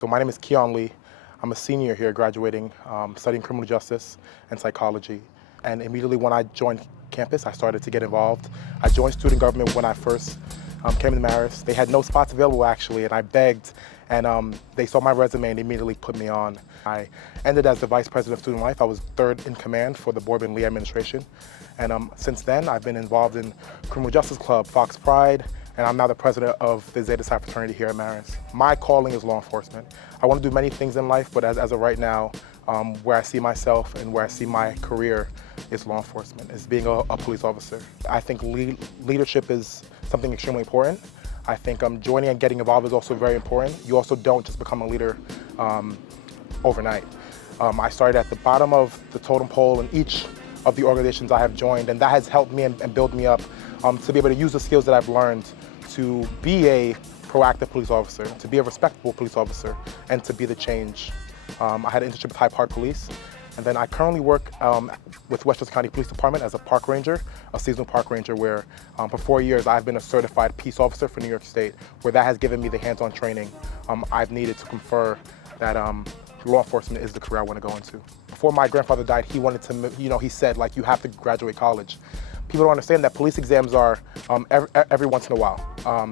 So my name is Keon Lee. I'm a senior here graduating, studying criminal justice and psychology. And immediately when I joined campus, I started to get involved. I joined student government when I first came to Marist. They had no spots available actually, and I begged, and they saw my resume and immediately put me on. I ended as the Vice President of Student Life. I was third in command for the Baumgardner Lee administration. And since then, I've been involved in Criminal Justice Club, Fox Pride, and I'm now the president of the Zeta Psi fraternity here at Marist. My calling is law enforcement. I want to do many things in life, but as of right now, where I see myself and where I see my career is law enforcement, is being a police officer. I think leadership is something extremely important. I think joining and getting involved is also very important. You also don't just become a leader overnight. I started at the bottom of the totem pole in each of the organizations I have joined, and that has helped me and build me up to be able to use the skills that I've learned to be a proactive police officer, to be a respectable police officer, and to be the change. I had an internship with Hyde Park Police, and then I currently work with Westchester County Police Department as a park ranger, a seasonal park ranger, where for 4 years I've been a certified peace officer for New York State, where that has given me the hands-on training I've needed to confer that law enforcement is the career I want to go into. Before my grandfather died, he wanted to, he said, like, you have to graduate college. People don't understand that police exams are every once in a while.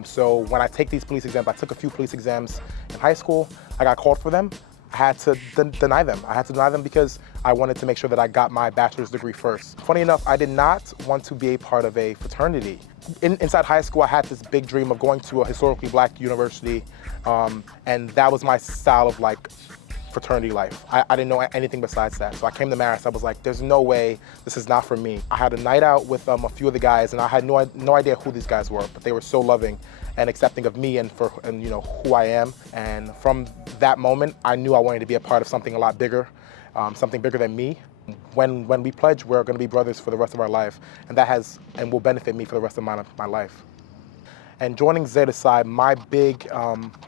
So when I take these police exams, I took a few police exams in high school. I got called for them. I had to deny them. I had to deny them because I wanted to make sure that I got my bachelor's degree first. Funny enough, I did not want to be a part of a fraternity. Inside high school, I had this big dream of going to a historically black university, and that was my style of fraternity life. I didn't know anything besides that. So I came to Marist, I was like, there's no way this is not for me. I had a night out with a few of the guys, and I had no idea who these guys were, but they were so loving and accepting of me and who I am. And from that moment, I knew I wanted to be a part of something a lot bigger, something bigger than me. When we pledge, we're gonna be brothers for the rest of our life, and that has and will benefit me for the rest of my life. And joining Zeta Psi, my big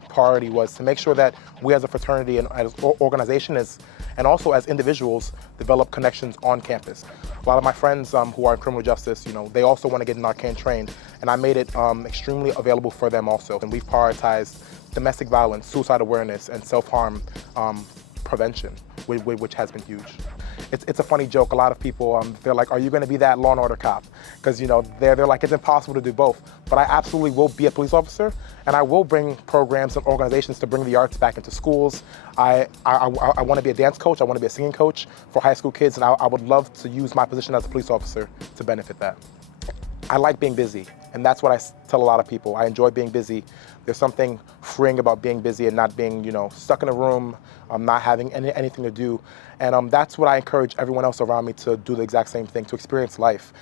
priority was to make sure that we as a fraternity and as an organization and also as individuals develop connections on campus. A lot of my friends who are in criminal justice, they also want to get Narcan trained, and I made it extremely available for them also. And we've prioritized domestic violence, suicide awareness, and self-harm prevention, which has been huge. It's a funny joke. A lot of people, they're like, are you going to be that law and order cop? Because they're like, it's impossible to do both. But I absolutely will be a police officer, and I will bring programs and organizations to bring the arts back into schools. I want to be a dance coach. I want to be a singing coach for high school kids, and I would love to use my position as a police officer to benefit that. I like being busy, and that's what I tell a lot of people. I enjoy being busy. There's something freeing about being busy and not being, stuck in a room, not having anything to do. And that's what I encourage everyone else around me to do the exact same thing, to experience life.